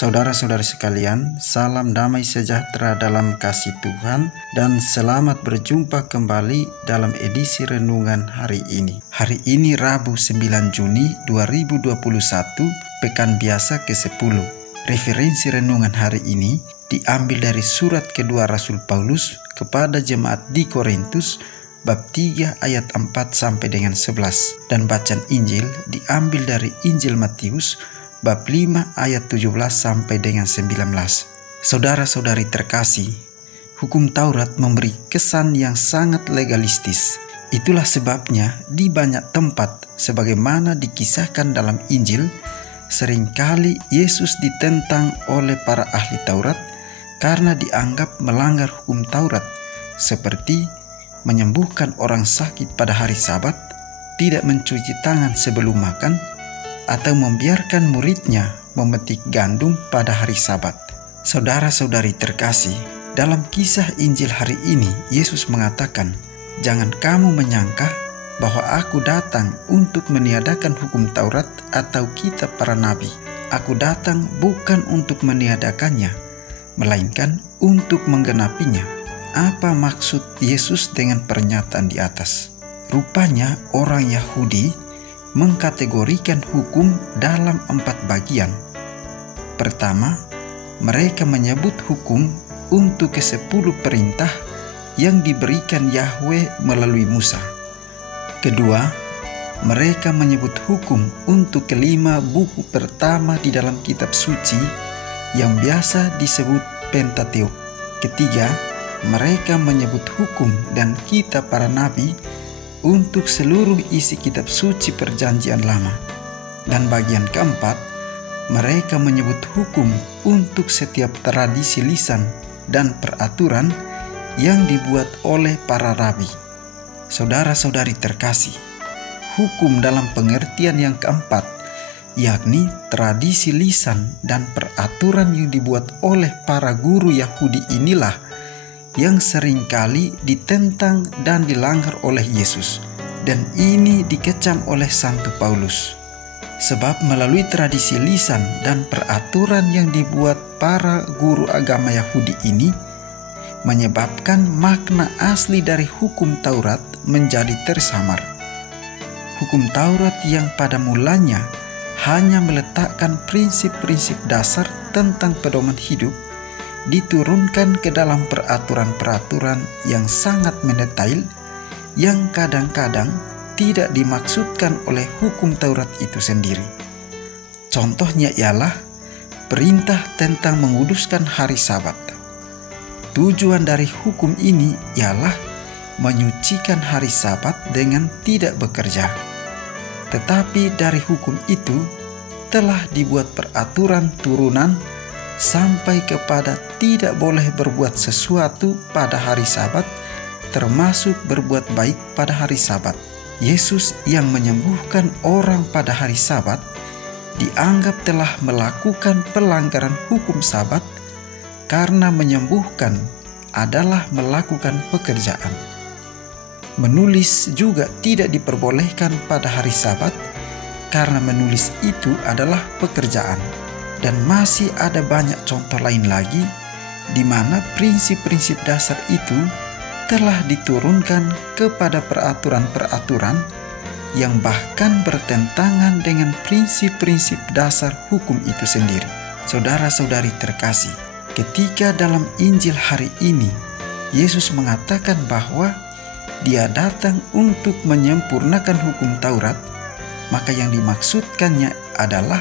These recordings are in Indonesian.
Saudara-saudari sekalian, salam damai sejahtera dalam kasih Tuhan dan selamat berjumpa kembali dalam edisi renungan hari ini. Hari ini Rabu 9 Juni 2021, pekan biasa ke-10. Referensi renungan hari ini diambil dari surat kedua Rasul Paulus kepada jemaat di Korintus bab 3 ayat 4 sampai dengan 11, dan bacaan Injil diambil dari Injil Matius bab 5 ayat 17 sampai dengan 19. Saudara-saudari terkasih, hukum Taurat memberi kesan yang sangat legalistis. Itulah sebabnya di banyak tempat sebagaimana dikisahkan dalam Injil, seringkali Yesus ditentang oleh para ahli Taurat karena dianggap melanggar hukum Taurat, seperti menyembuhkan orang sakit pada hari Sabat, tidak mencuci tangan sebelum makan, atau membiarkan muridnya memetik gandum pada hari Sabat. Saudara-saudari terkasih, dalam kisah Injil hari ini Yesus mengatakan, "Jangan kamu menyangka bahwa aku datang untuk meniadakan hukum Taurat atau kitab para nabi. Aku datang bukan untuk meniadakannya, melainkan untuk menggenapinya." Apa maksud Yesus dengan pernyataan di atas? Rupanya orang Yahudi mengkategorikan hukum dalam 4 bagian. Pertama, mereka menyebut hukum untuk ke-10 perintah yang diberikan Yahweh melalui Musa. Kedua, mereka menyebut hukum untuk ke-5 buku pertama di dalam kitab suci yang biasa disebut Pentateuk. Ketiga, mereka menyebut hukum dan kitab para nabi untuk seluruh isi kitab suci perjanjian lama. Dan bagian keempat, mereka menyebut hukum untuk setiap tradisi lisan dan peraturan yang dibuat oleh para rabi. Saudara-saudari terkasih, hukum dalam pengertian yang keempat, yakni tradisi lisan dan peraturan yang dibuat oleh para guru Yahudi, inilah yang seringkali ditentang dan dilanggar oleh Yesus, dan ini dikecam oleh Santo Paulus. Sebab melalui tradisi lisan dan peraturan yang dibuat para guru agama Yahudi ini menyebabkan makna asli dari hukum Taurat menjadi tersamar. Hukum Taurat yang pada mulanya hanya meletakkan prinsip-prinsip dasar tentang pedoman hidup diturunkan ke dalam peraturan-peraturan yang sangat mendetail yang kadang-kadang tidak dimaksudkan oleh hukum Taurat itu sendiri. Contohnya ialah perintah tentang menguduskan hari Sabat. Tujuan dari hukum ini ialah menyucikan hari Sabat dengan tidak bekerja. Tetapi dari hukum itu telah dibuat peraturan turunan sampai kepada tidak boleh berbuat sesuatu pada hari Sabat, termasuk berbuat baik pada hari Sabat. Yesus yang menyembuhkan orang pada hari Sabat dianggap telah melakukan pelanggaran hukum Sabat karena menyembuhkan adalah melakukan pekerjaan. Menulis juga tidak diperbolehkan pada hari Sabat karena menulis itu adalah pekerjaan. Dan masih ada banyak contoh lain lagi di mana prinsip-prinsip dasar itu telah diturunkan kepada peraturan-peraturan yang bahkan bertentangan dengan prinsip-prinsip dasar hukum itu sendiri. Saudara-saudari terkasih, ketika dalam Injil hari ini Yesus mengatakan bahwa Dia datang untuk menyempurnakan hukum Taurat, maka yang dimaksudkannya adalah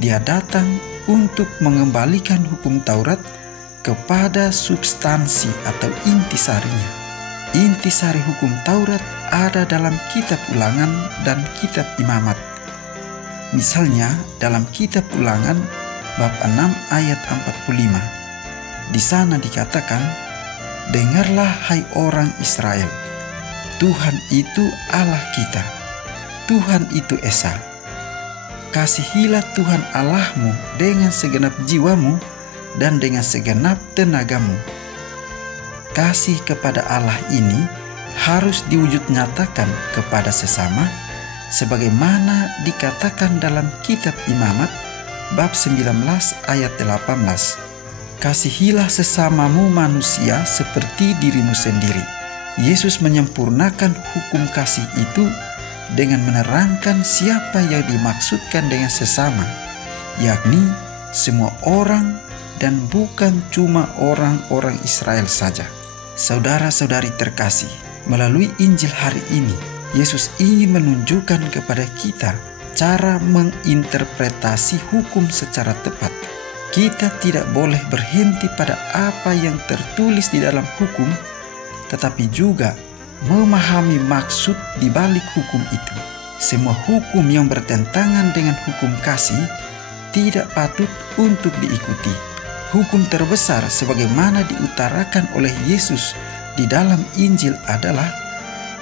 Dia datang untuk mengembalikan hukum Taurat kepada substansi atau intisarinya. Intisari hukum Taurat ada dalam kitab Ulangan dan kitab Imamat. Misalnya dalam kitab Ulangan bab 6 ayat 45. Di sana dikatakan, "Dengarlah hai orang Israel, Tuhan itu Allah kita, Tuhan itu Esa. Kasihilah Tuhan Allahmu dengan segenap jiwamu dan dengan segenap tenagamu." Kasih kepada Allah ini harus diwujud nyatakan kepada sesama sebagaimana dikatakan dalam kitab Imamat bab 19 ayat 18. Kasihilah sesamamu manusia seperti dirimu sendiri. Yesus menyempurnakan hukum kasih itu dengan menerangkan siapa yang dimaksudkan dengan sesama, yakni semua orang dan bukan cuma orang-orang Israel saja. Saudara-saudari terkasih, melalui Injil hari ini, Yesus ingin menunjukkan kepada kita cara menginterpretasi hukum secara tepat. Kita tidak boleh berhenti pada apa yang tertulis di dalam hukum, tetapi juga memahami maksud di balik hukum itu. Semua hukum yang bertentangan dengan hukum kasih tidak patut untuk diikuti. Hukum terbesar sebagaimana diutarakan oleh Yesus di dalam Injil adalah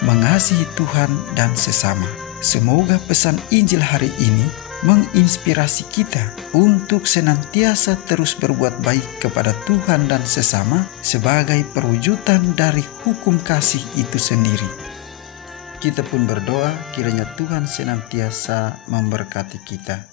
mengasihi Tuhan dan sesama. Semoga pesan Injil hari ini menginspirasi kita untuk senantiasa terus berbuat baik kepada Tuhan dan sesama sebagai perwujudan dari hukum kasih itu sendiri. Kita pun berdoa kiranya Tuhan senantiasa memberkati kita.